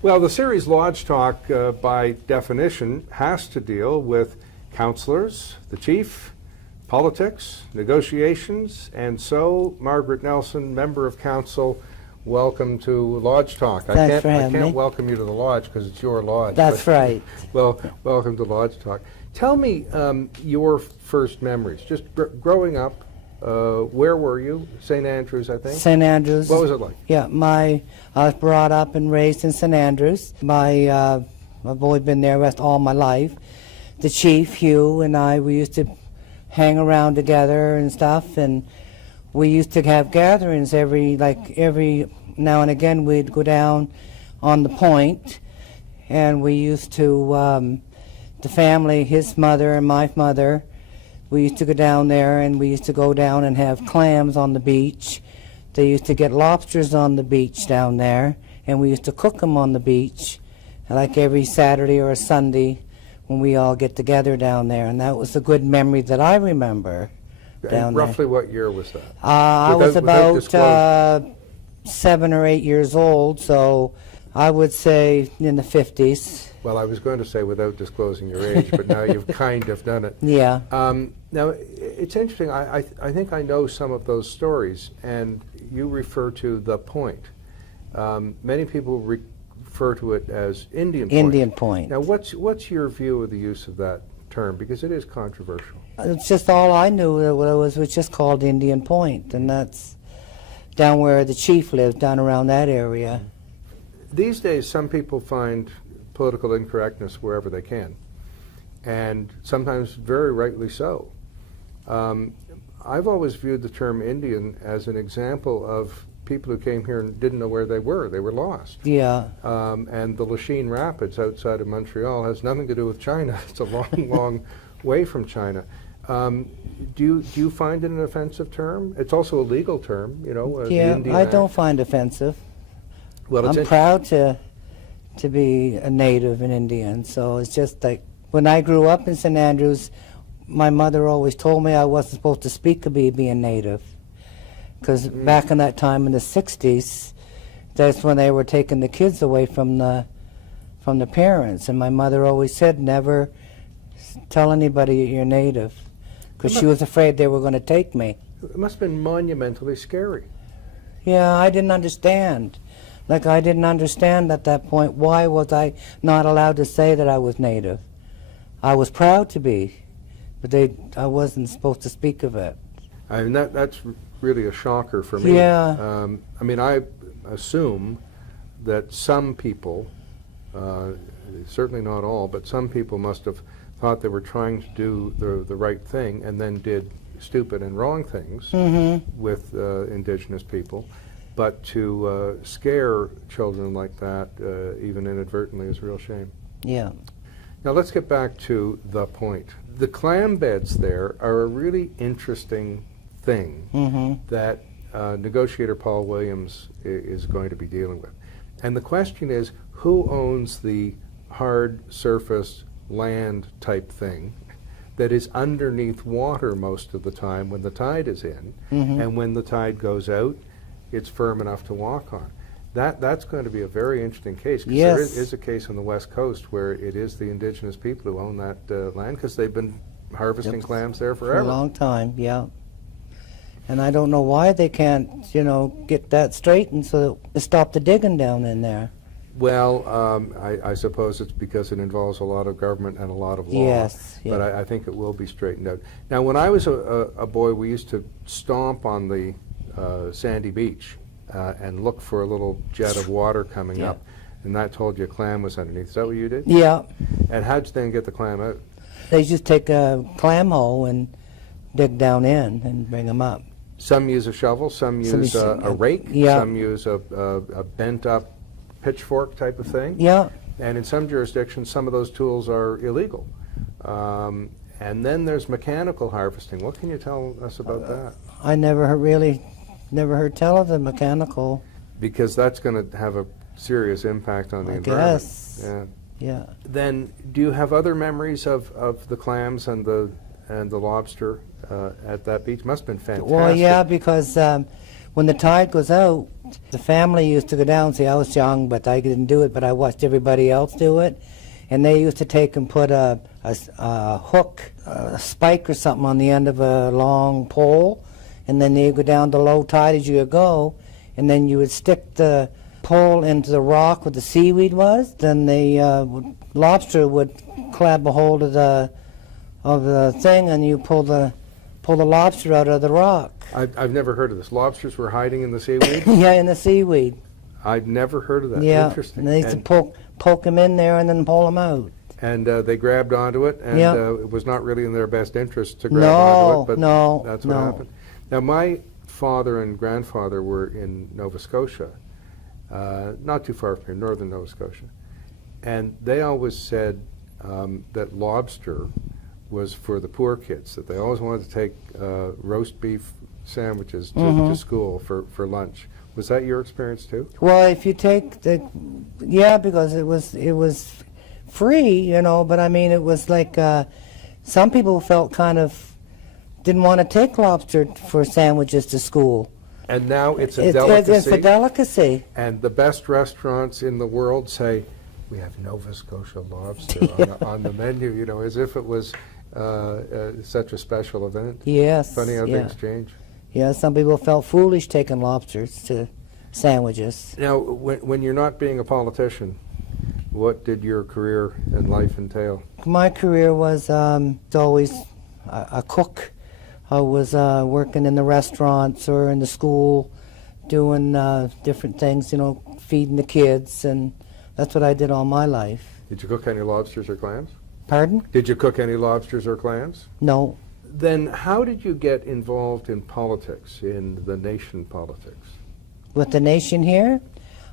Well, the series Lodge Talk, by definition, has to deal with councillors, the chief, politics, negotiations, and so, Margaret Nelson, Member of Council, welcome to Lodge Talk. Thanks for having I can't me. welcome you to the lodge because it's your lodge. That's but- right. Well, welcome to Lodge Talk. Tell me your first memories. Just growing up, where were you? St. Andrews, I think? St. Andrews. What was it like? Yeah, I was brought up and raised in St. Andrews. I've always been there all my life. The chief, Hugh, and I, we used to hang around together and stuff, and we used to have gatherings every now and again. We'd go down on the point, and we used to, the family, his mother and my mother, we used to go down there, and we used to go down and have clams on the beach. They used to get lobsters on the beach down there, and we used to cook them on the beach, like every Saturday or a Sunday when we all get together down there. And that was a good memory that I remember down And roughly what year was that? I was Without about 7 or 8 years old, so I would say in the 50s. Well, I was going to say without disclosing your age, but now you've kind of done it. Yeah. Now, it's interesting. I think I know some of those stories, and you refer to the point. Many people refer to it as Indian Point. Indian Point. Now, what's your view of the use of that term? Because it is controversial. It's just all I knew that was just called Indian Point, and that's down where the chief lived, down around that area. These days, some people find political incorrectness wherever they can, and sometimes very rightly so. I've always viewed the term Indian as an example of people who came here and didn't know where they were. They were lost. Yeah. And the Lachine Rapids outside of Montreal has nothing to do with China. It's a long, long way from China. Do you find it an offensive term? It's also a legal term, you know. The Yeah, Indian I Act. don't find offensive. Well, it's I'm proud to be a native and Indian, so it's just like when I grew up in St. Andrews, my mother always told me I wasn't supposed to speak of being native, because back in that time in the 60s, that's when they were taking the kids away from the parents, and my mother always said never tell anybody you're native, because she was afraid they were going to take me. It must have been monumentally scary. Yeah, I didn't understand. Like, I didn't understand at that point, why was I not allowed to say that I was native? I was proud to be, but I wasn't supposed to speak of it. I mean, that's really a shocker for me. Yeah. I mean, I assume that some people, certainly not all, but some people must have thought they were trying to do the right thing and then did stupid and wrong things with Indigenous people. But to scare children like that, even inadvertently, is a real shame. Yeah. Now let's get back to the point. The clam beds there are a really interesting thing that negotiator Paul Williams is going to be dealing with. And the question is, who owns the hard surface land type thing that is underneath water most of the time when the tide is in, and when the tide goes out, it's firm enough to walk on. That's going to be a very interesting case, because Yes. there is a case on the West Coast where it is the Indigenous people who own that land, because they've been harvesting clams there For forever. a long time, yeah. And I don't know why they can't, get that straightened so that stop the digging down in there. Well, I suppose it's because it involves a lot of government and a lot of law. Yes, yeah. But I think it will be straightened out. Now, when I was a boy, we used to stomp on the sandy beach and look for a little jet of water coming Yeah. up, and that told you a clam was underneath. Is that what you did? Yeah. And how'd you then get the clam out? They just take a clam hole and dig down in and bring them up. Some use a shovel, some use a rake, yeah. some use a bent up pitchfork type of thing. Yeah. And in some jurisdictions, some of those tools are illegal. And then there's mechanical harvesting. What can you tell us about that? I never heard tell of the mechanical. Because that's going to have a serious impact on the I environment. guess. Yeah. Yeah. Then, do you have other memories of the clams and the lobster at that beach? Must have been fantastic. Well, yeah, because when the tide goes out, the family used to go down. See, I was young, but I didn't do it, but I watched everybody else do it. And they used to take and put a hook, a spike or something on the end of a long pole, and then you go down to low tide as you go, and then you would stick the pole into the rock where the seaweed was. Then the lobster would grab a hold of the thing, and you pull the lobster out of the rock. I've never heard of this. Lobsters were hiding in the seaweed? Yeah, in the seaweed. I've never heard of that. Yeah, Interesting. and they used to poke them in there and then pull them out. And they grabbed onto it, and Yep. It was not really in their best interest to grab onto it, but that's what happened. Now, my father and grandfather were in Nova Scotia, not too far from here, northern Nova Scotia, and they always said that lobster was for the poor kids, that they always wanted to take roast beef sandwiches to school for lunch. Was that your experience too? Well, if you take because it was free, you know, but I mean, it was like some people felt kind of didn't want to take lobster for sandwiches to school. And now it's a delicacy. It's a delicacy. And the best restaurants in the world say, we have Nova Scotia lobster on the menu, you know, as if it was such a special event. Yes. Funny how things change. Yeah, some people felt foolish taking lobsters to sandwiches. Now, when you're not being a politician, what did your career and life entail? My career was always a cook. I was working in the restaurants or in the school, doing different things, you know, feeding the kids, and that's what I did all my life. Did you cook any lobsters or clams? Pardon? Did you cook any lobsters or clams? No. Then how did you get involved in politics, in the nation politics? With the nation here?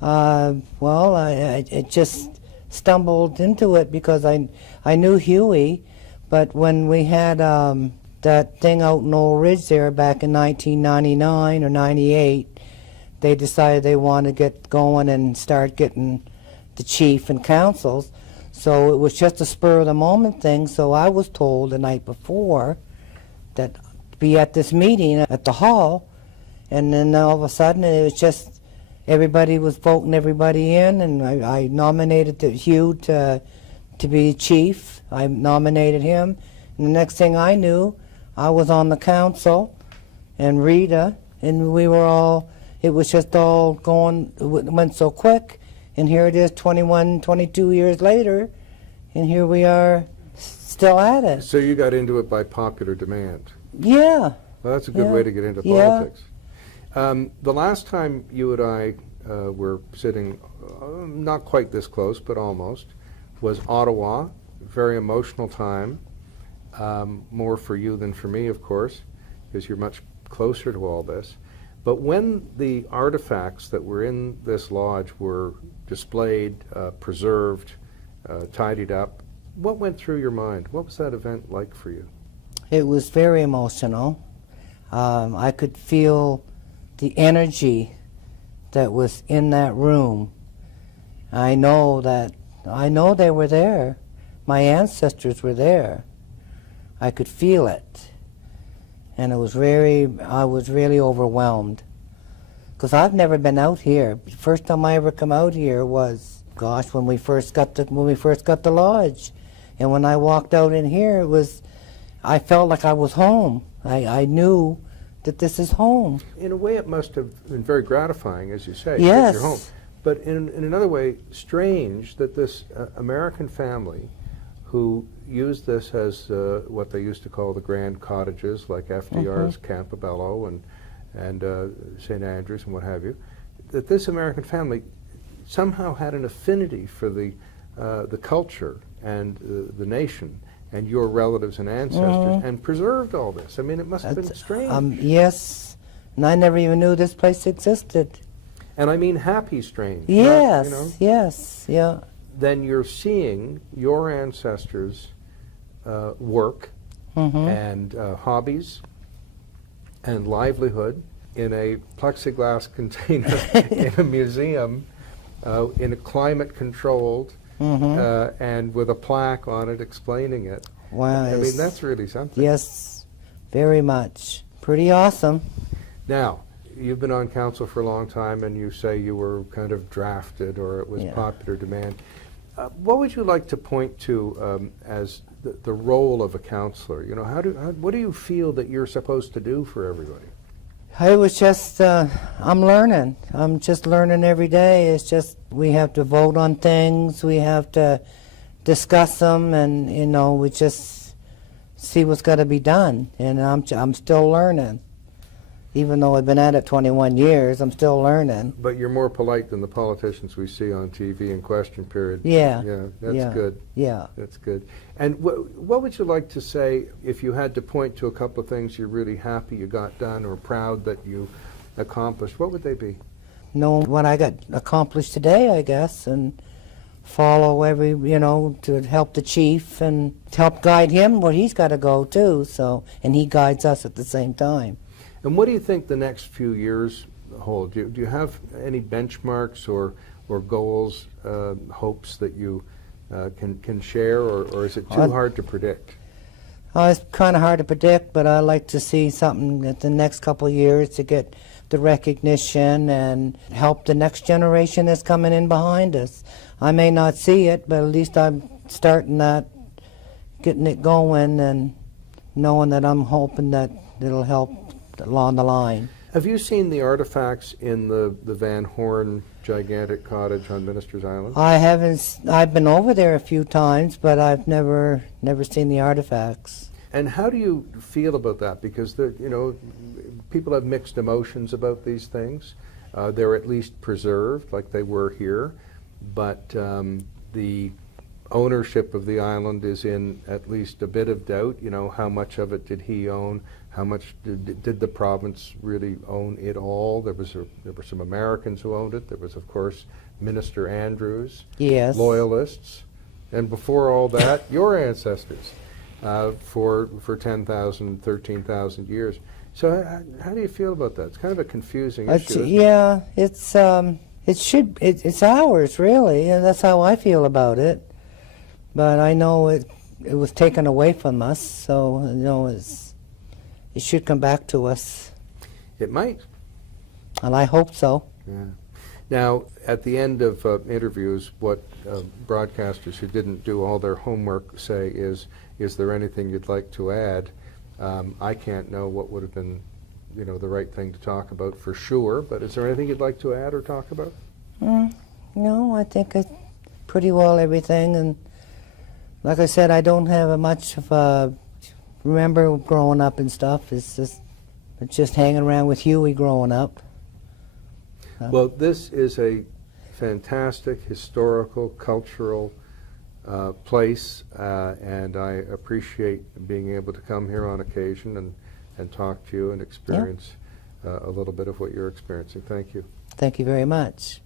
Well, I just stumbled into it because I knew Huey, but when we had that thing out in Old Ridge there back in 1999 or 98, they decided they wanted to get going and start getting the chief and councils. So it was just a spur of the moment thing, so I was told the night before that to be at this meeting at the hall, and then all of a sudden it was just everybody was voting everybody in, and I nominated Hugh to be chief. I nominated him, and the next thing I knew, I was on the council, and Rita, and we were all, it was just all going, it went so quick, and here it is 21, 22 years later, and here we are still at it. So you got into it by popular demand. Yeah. Well, that's a good way to get into politics. The last time you and I were sitting, not quite this close, but almost, was Ottawa. Very emotional time, more for you than for me, of course, because you're much closer to all this. But when the artifacts that were in this lodge were displayed, preserved, tidied up, what went through your mind? What was that event like for you? It was very emotional. I could feel the energy that was in that room. I know they were there. My ancestors were there. I could feel it. And I was really overwhelmed. Because I've never been out here. The first time I ever come out here was, gosh, when we first got the lodge. And when I walked out in here, I felt like I was home. I knew that this is home. In a way, it must have been very gratifying, as you say, yes. You're home. But in another way, strange that this American family, who used this as what they used to call the grand cottages, like FDR's Campobello and St. Andrews and what have you, that this American family somehow had an affinity for the culture and the nation and your relatives and ancestors, and preserved all this. I mean, it must have been strange. Yes, and I never even knew this place existed. And I mean happy strange. Yes, not, you know, yes, yeah. Then you're seeing your ancestors' work and hobbies and livelihood in a plexiglass container in a museum, in a climate-controlled, and with a plaque on it explaining it. Wow. I mean, that's really something. Yes, very much. Pretty awesome. Now, you've been on council for a long time, and you say you were kind of drafted, or it was Yeah. popular demand. What would you like to point to as the role of a councilor? You know, what do you feel that you're supposed to do for everybody? I was just, I'm learning. I'm just learning every day. It's just, we have to vote on things, we have to discuss them, and, you know, we just see what's got to be done. And I'm still learning. Even though I've been at it 21 years, I'm still learning. But you're more polite than the politicians we see on TV in question period. Yeah. Yeah, that's Yeah. good. Yeah. That's good. And what would you like to say if you had to point to a couple of things you're really happy you got done or proud that you accomplished? What would they be? Know what I got accomplished today, I guess, and follow every, you know, to help the chief and help guide him where he's got to go too. So, and he guides us at the same time. And what do you think the next few years hold? Do you have any benchmarks or goals, hopes that you can share, or is it too hard to predict? It's kind of hard to predict, but I like to see something at the next couple of years to get the recognition and help the next generation that's coming in behind us. I may not see it, but at least I'm starting that, getting it going, and knowing that I'm hoping that it'll help along the line. Have you seen the artifacts in the Van Horn gigantic cottage on Minister's Island? I haven't. I've been over there a few times, but I've never seen the artifacts. And how do you feel about that? Because you know, people have mixed emotions about these things. They're at least preserved, like they were here, but the ownership of the island is in at least a bit of doubt. You know, how much of it did he own? How much did the province really own it all? There were some Americans who owned it. There was, of course, Minister Andrews, Yes. Loyalists, and before all that, your ancestors for 10,000, 13,000 years. So how do you feel about that? It's kind of a confusing issue. Isn't it? Yeah, it's ours really, and that's how I feel about it. But I know it was taken away from us, so you know it should come back to us, It might. and I hope so. Yeah. Now, at the end of interviews, what broadcasters who didn't do all their homework say is there anything you'd like to add? I can't know what would have been, you know, the right thing to talk about for sure, but is there anything you'd like to add or talk about? No, I think it's pretty well everything, and like I said, I don't have much of a remember growing up and stuff. It's just hanging around with Huey growing up. Well, this is a fantastic historical, cultural place, and I appreciate being able to come here on occasion and talk to you and experience a little bit of what you're experiencing. Thank you. Thank you very much.